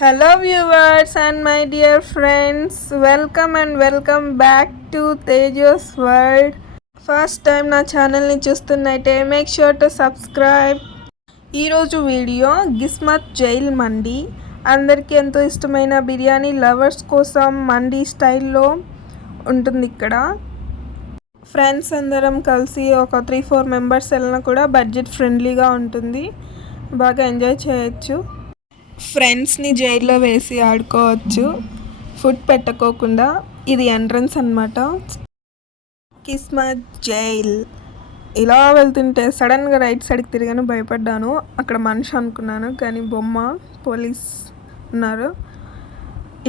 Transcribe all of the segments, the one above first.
Hello viewers and my dear friends, welcome back to Tejo's World. First time నా ఛానల్ని చూస్తున్నట్టే make sure to subscribe. ఈరోజు video గిస్మత్ jail మండి. అందరికీ ఎంతో ఇష్టమైన biryani lovers కోసం మండి స్టైల్లో ఉంటుంది ఇక్కడ. ఫ్రెండ్స్ అందరం కలిసి ఒక 3-4 మెంబర్స్ వెళ్ళినా కూడా బడ్జెట్ ఫ్రెండ్లీగా ఉంటుంది, బాగా ఎంజాయ్ చేయొచ్చు. ఫ్రెండ్స్ని జైల్లో వేసి ఆడుకోవచ్చు ఫుడ్ పెట్టకోకుండా. ఇది ఎంట్రన్స్ అన్నమాట, కిస్మత్ జైల్. ఇలా వెళ్తుంటే సడన్గా రైట్ సైడ్కి తిరిగాను, భయపడ్డాను. అక్కడ మనిషి అనుకున్నాను కానీ బొమ్మ, పోలీస్ ఉన్నారు.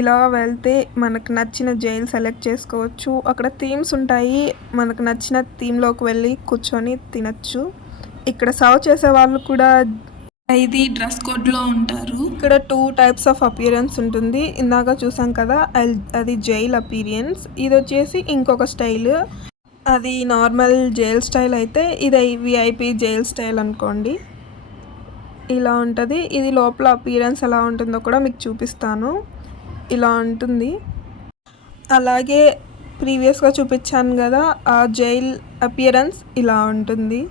ఇలా వెళ్తే మనకు నచ్చిన జైల్ సెలెక్ట్ చేసుకోవచ్చు. అక్కడ థీమ్స్ ఉంటాయి, మనకు నచ్చిన థీమ్లోకి వెళ్ళి కూర్చొని తినచ్చు. ఇక్కడ సర్వ్ చేసే వాళ్ళు కూడా ఇది డ్రెస్ కోడ్లో ఉంటారు. ఇక్కడ 2 టైప్స్ ఆఫ్ అపియరెన్స్ ఉంటుంది. ఇందాక చూసాం కదా, అది జైల్ అపియరెన్స్. ఇది వచ్చేసి ఇంకొక స్టైల్, అది నార్మల్ జైల్ స్టైల్. అయితే ఇది విఐపి జైల్ స్టైల్ అనుకోండి. ఇలా ఉంటుంది. ఇది లోపల అపియరెన్స్ ఎలా ఉంటుందో కూడా మీకు చూపిస్తాను. ఇలా ఉంటుంది. అలాగే ప్రీవియస్గా చూపించాను కదా, ఆ జైల్ అపియరెన్స్ ఇలా ఉంటుంది.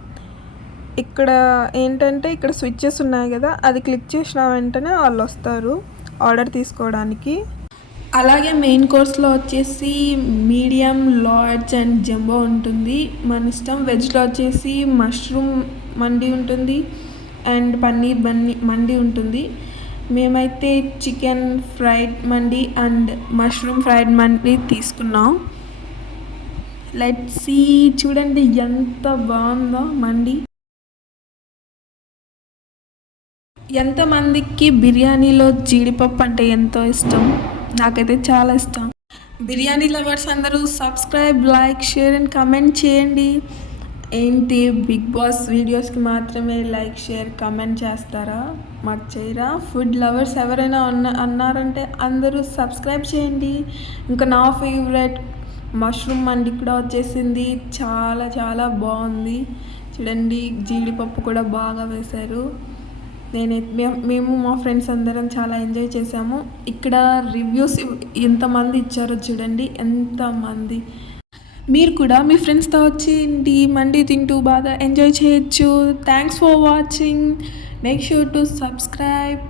ఇక్కడ ఏంటంటే ఇక్కడ స్విచ్చెస్ ఉన్నాయి కదా, అది క్లిక్ చేసిన వెంటనే వాళ్ళు వస్తారు ఆర్డర్ తీసుకోవడానికి. అలాగే మెయిన్ కోర్స్లో వచ్చేసి మీడియం, లార్జ్ అండ్ జంబో ఉంటుంది, మన ఇష్టం. వెజ్లో వచ్చేసి మష్రూమ్ మండి ఉంటుంది అండ్ పన్నీర్ మండి ఉంటుంది. మేమైతే చికెన్ ఫ్రైడ్ మండి అండ్ మష్రూమ్ ఫ్రైడ్ మండి తీసుకున్నాం. లెట్స్ సీ, చూడండి ఎంత బాగుందో మండి. ఎంతమందికి బిర్యానీలో జీడిపప్పు అంటే ఎంతో ఇష్టం? నాకైతే చాలా ఇష్టం. బిర్యానీ లవర్స్ అందరూ subscribe, like, share and comment చేయండి. ఏంటి బిగ్ బాస్ వీడియోస్కి మాత్రమే లైక్, షేర్, కమెంట్ చేస్తారా? మాకు చేయరా? ఫుడ్ లవర్స్ ఎవరైనా అన్నారంటే అందరూ సబ్స్క్రైబ్ చేయండి. ఇంకా నా ఫేవరెట్ మష్రూమ్ మండి కూడా వచ్చేసింది. చాలా చాలా బాగుంది. చూడండి, జీడిపప్పు కూడా బాగా వేశారు. మేము మా ఫ్రెండ్స్ అందరం చాలా ఎంజాయ్ చేసాము. ఇక్కడ రివ్యూస్ ఎంతమంది ఇచ్చారో చూడండి, ఎంతమంది. మీరు కూడా మీ ఫ్రెండ్స్తో వచ్చి మండి తింటూ బాగా ఎంజాయ్ చేయొచ్చు. Thanks for watching. Make sure to subscribe.